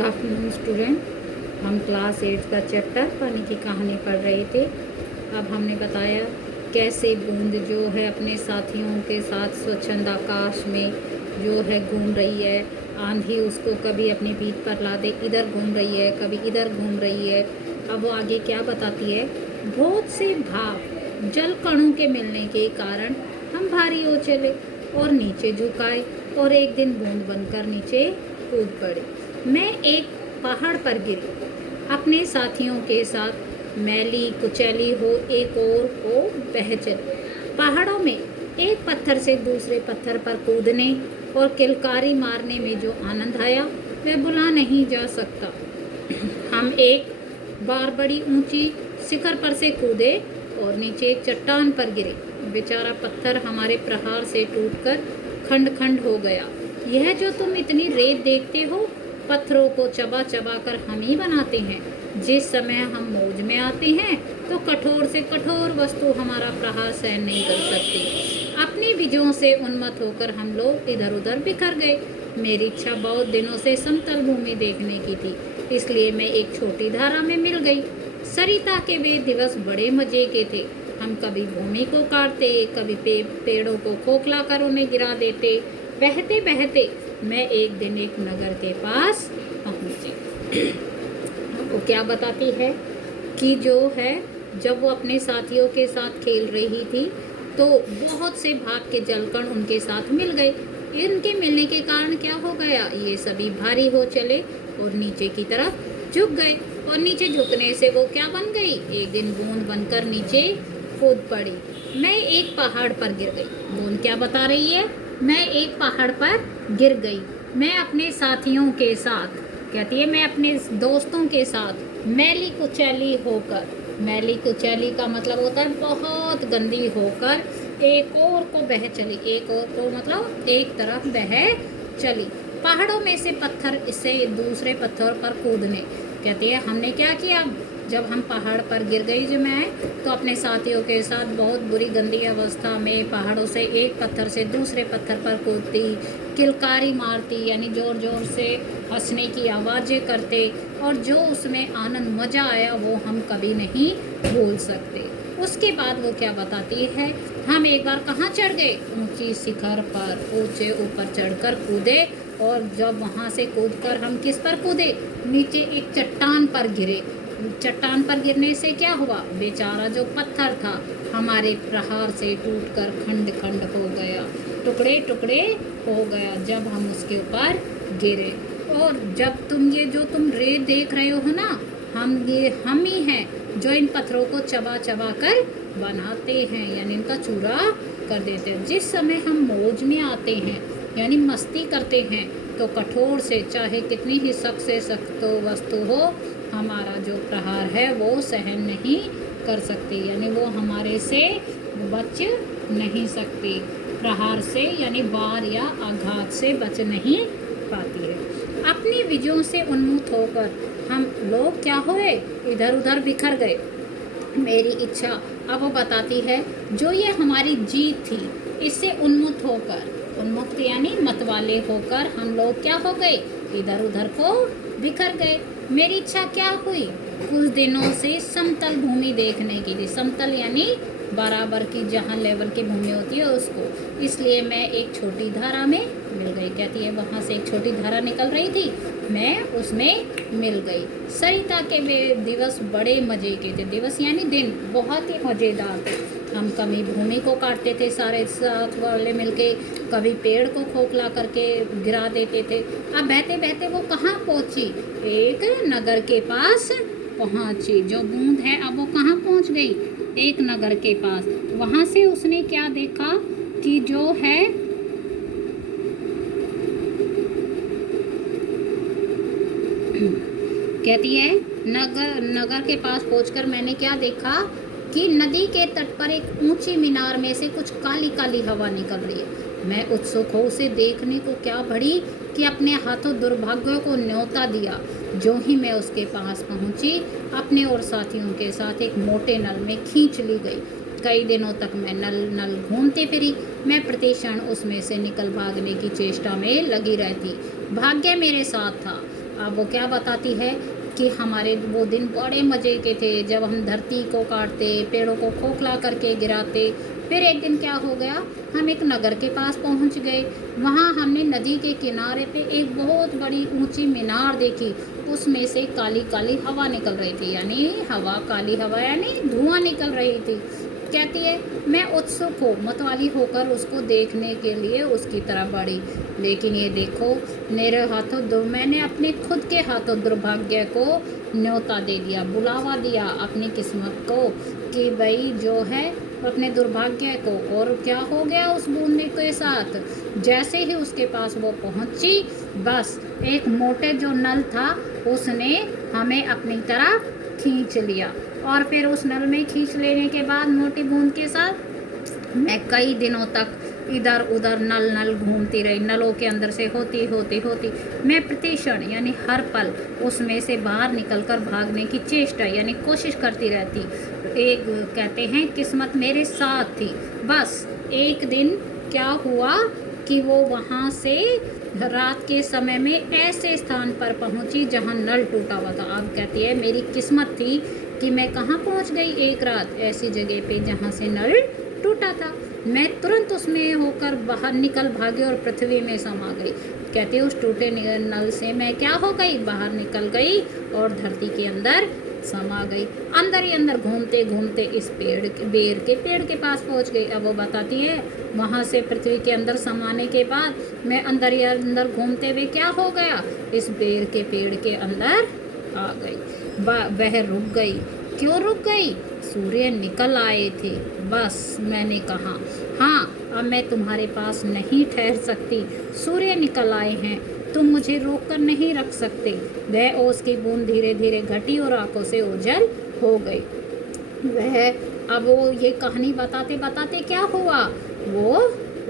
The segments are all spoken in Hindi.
Good afternoon student. हम क्लास 8 का चैप्टर पानी की कहानी पढ़ रहे थे। अब हमने बताया कैसे बूंद जो है अपने साथियों के साथ स्वच्छंद आकाश में जो है घूम रही है। आंधी उसको कभी अपनी पीठ पर ला दे, इधर घूम रही है, कभी इधर घूम रही है। अब वो आगे क्या बताती है, बहुत से भाप जल कणों के मिलने के कारण हम भारी हो चले और नीचे झुकाए और एक दिन बूंद बनकर नीचे कूद पड़े। मैं एक पहाड़ पर गिरी, अपने साथियों के साथ मैली कुचैली हो एक और को बह चली। पहाड़ों में एक पत्थर से दूसरे पत्थर पर कूदने और किलकारी मारने में जो आनंद आया वह भुला नहीं जा सकता। हम एक बार बड़ी ऊंची शिखर पर से कूदे और नीचे एक चट्टान पर गिरे। बेचारा पत्थर हमारे प्रहार से टूटकर खंड खंड हो गया। यह जो तुम इतनी रेत देखते हो, पत्थरों को चबा चबा कर हम ही बनाते हैं। जिस समय हम मौज में आते हैं तो कठोर से कठोर वस्तु हमारा प्रहार सहन नहीं कर सकती। अपनी विजयों से उन्मत्त होकर हम लोग इधर उधर बिखर गए। मेरी इच्छा बहुत दिनों से समतल भूमि देखने की थी, इसलिए मैं एक छोटी धारा में मिल गई। सरिता के वे दिवस बड़े मजे के थे। हम कभी भूमि को काटते, कभी पेड़ों को खोखला कर उन्हें गिरा देते। बहते बहते मैं एक दिन एक नगर के पास पहुंची। वो क्या बताती है कि जो है जब वो अपने साथियों के साथ खेल रही थी तो बहुत से भाप के जलकण उनके साथ मिल गए। इनके मिलने के कारण क्या हो गया, ये सभी भारी हो चले और नीचे की तरफ झुक गए और नीचे झुकने से वो क्या बन गई, एक दिन बूंद बनकर नीचे कूद पड़ी। मैं एक पहाड़ पर गिर गई। बूंद क्या बता रही है, मैं एक पहाड़ पर गिर गई। मैं अपने साथियों के साथ, कहती है मैं अपने दोस्तों के साथ मैली कुचैली होकर, मैली कुचैली का मतलब होता है बहुत गंदी होकर, एक और को बह चली। एक और को मतलब एक तरफ बह चली। पहाड़ों में से पत्थर से दूसरे पत्थर पर कूदने, कहती है हमने क्या किया, जब हम पहाड़ पर गिर गई जो मैं, तो अपने साथियों के साथ बहुत बुरी गंदी अवस्था में पहाड़ों से एक पत्थर से दूसरे पत्थर पर कूदती, किलकारी मारती यानी ज़ोर ज़ोर से हंसने की आवाज़ें करते, और जो उसमें आनंद मज़ा आया वो हम कभी नहीं भूल सकते। उसके बाद वो क्या बताती है, हम एक बार कहाँ चढ़ गए, ऊंची शिखर पर ऊंचे ऊपर चढ़कर कूदे, और जब वहाँ से कूदकर हम किस पर कूदे, नीचे एक चट्टान पर गिरे। चट्टान पर गिरने से क्या हुआ, बेचारा जो पत्थर था हमारे प्रहार से टूटकर खंड खंड हो गया, टुकड़े टुकड़े हो गया जब हम उसके ऊपर गिरे। और जब तुम रेत देख रहे हो ना, हम ही हैं जो इन पत्थरों को चबा चबा कर बनाते हैं, यानी इनका चूरा कर देते हैं। जिस समय हम मौज में आते हैं यानी मस्ती करते हैं तो कठोर से चाहे कितनी ही सख्त से सख्त वस्तु हो, हमारा जो प्रहार है वो सहन नहीं कर सकती, यानी वो हमारे से बच नहीं सकती। प्रहार से यानी वार या आघात से बच नहीं पाती है। अपनी विजयों से उन्मुख होकर हम लोग क्या हुए, इधर उधर बिखर गए। मेरी इच्छा, अब वो बताती है जो ये हमारी जीत थी, इससे उन्मुक्त होकर, उन्मुक्त यानी मतवाले होकर हम लोग क्या हो गए, इधर उधर को बिखर गए। मेरी इच्छा क्या हुई, कुछ दिनों से समतल भूमि देखने की थी। समतल यानी बराबर की, जहाँ लेवल की भूमि होती है उसको, इसलिए मैं एक छोटी धारा में मिल गई। कहती है वहाँ से एक छोटी धारा निकल रही थी, मैं उसमें मिल गई। सरिता के वे दिवस बड़े मज़े के थे। दिवस यानी दिन बहुत ही मज़ेदार थे। हम कभी भूमि को काटते थे सारे साथ वाले मिलके, कभी पेड़ को खोखला करके गिरा देते थे। अब बहते बहते वो कहाँ पहुँची, एक नगर के पास पहुँची। जो बूंद है अब वो कहाँ पहुँच गई, एक नगर के पास। वहाँ से उसने क्या देखा कि जो है कहती है नगर के पास पहुंचकर मैंने क्या देखा कि नदी के तट पर एक ऊंची मीनार में से कुछ काली काली हवा निकल रही है। मैं उत्सुक हो उसे देखने को क्या बढ़ी कि अपने हाथों दुर्भाग्य को न्योता दिया। जो ही मैं उसके पास पहुंची, अपने और साथियों के साथ एक मोटे नल में खींच ली गई। कई दिनों तक मैं नल घूमती फिरी। मैं प्रति क्षण उसमें से निकल भागने की चेष्टा में लगी रहती। भाग्य मेरे साथ था। अब वो क्या बताती है कि हमारे वो दिन बड़े मज़े के थे जब हम धरती को काटते, पेड़ों को खोखला करके गिराते। फिर एक दिन क्या हो गया, हम एक नगर के पास पहुंच गए। वहां हमने नदी के किनारे पे एक बहुत बड़ी ऊंची मीनार देखी। उसमें से काली काली हवा निकल रही थी, यानी हवा, काली हवा यानी धुआं निकल रही थी। कहती है मैं उत्सुक हो मतवाली होकर उसको देखने के लिए उसकी तरफ बढ़ी, लेकिन ये देखो मेरे हाथों मैंने अपने खुद के हाथों दुर्भाग्य को न्योता दे दिया, बुलावा दिया अपनी किस्मत को कि भाई जो है अपने दुर्भाग्य को। और क्या हो गया उस बूंदे के साथ, जैसे ही उसके पास वो पहुंची, बस एक मोटे जो नल था उसने हमें अपनी तरफ खींच लिया। और फिर उस नल में खींच लेने के बाद मोटी बूंद के साथ मैं कई दिनों तक इधर उधर नल नल घूमती रही। नलों के अंदर से होती होती होती मैं प्रति क्षण यानी हर पल उसमें से बाहर निकलकर भागने की चेष्टा यानी कोशिश करती रहती। एक कहते हैं किस्मत मेरे साथ थी। बस एक दिन क्या हुआ कि वो वहाँ से रात के समय में ऐसे स्थान पर पहुँची जहाँ नल टूटा हुआ था। अब कहती है मेरी किस्मत थी कि मैं कहाँ पहुँच गई, एक रात ऐसी जगह पे जहाँ से नल टूटा था। मैं तुरंत उसमें होकर बाहर निकल भागी और पृथ्वी में समा गई। कहती है उस टूटे नल से मैं क्या हो गई, बाहर निकल गई और धरती के अंदर समा गई। अंदर ही अंदर घूमते घूमते इस बेर के पेड़ के पास पहुंच गई। अब वो बताती है वहाँ से पृथ्वी के अंदर समाने के बाद मैं अंदर ही अंदर घूमते हुए क्या हो गया, इस बेर के पेड़ के अंदर आ गई। वह रुक गई। क्यों रुक गई, सूर्य निकल आए थे। बस मैंने कहा हाँ अब मैं तुम्हारे पास नहीं ठहर सकती, सूर्य निकल आए हैं, तुम मुझे रोक कर नहीं रख सकते। वह ओस की बूंद धीरे धीरे घटी और आंखों से ओझल हो गई। वह अब वो ये कहानी बताते बताते क्या हुआ, वो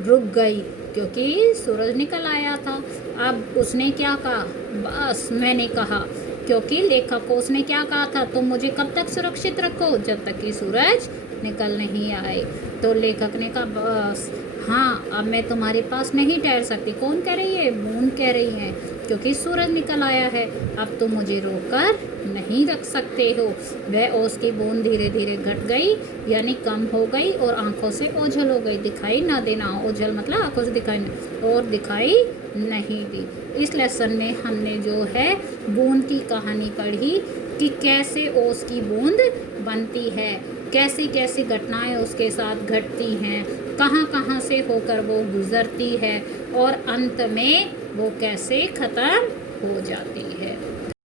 रुक गई क्योंकि सूरज निकल आया था। अब उसने क्या कहा, बस मैंने कहा, क्योंकि लेखक को उसने क्या कहा था, तुम मुझे कब तक सुरक्षित रखो, जब तक कि सूरज निकल नहीं आए। तो लेखक ने कहा बस हाँ अब मैं तुम्हारे पास नहीं ठहर सकती। कौन कह रही है, बूंद कह रही है, क्योंकि सूरज निकल आया है, अब तुम मुझे रोककर नहीं रख सकते हो। वह ओस की बूंद धीरे धीरे घट गई यानी कम हो गई और आंखों से ओझल हो गई, दिखाई ना देना, ओझल मतलब आंखों से दिखाई और दिखाई नहीं दी। इस लेसन में हमने जो है बूंद की कहानी पढ़ी कि कैसे ओस की बूंद बनती है, कैसी कैसी घटनाएं उसके साथ घटती हैं, कहाँ कहाँ से होकर वो गुजरती है और अंत में वो कैसे ख़त्म हो जाती है।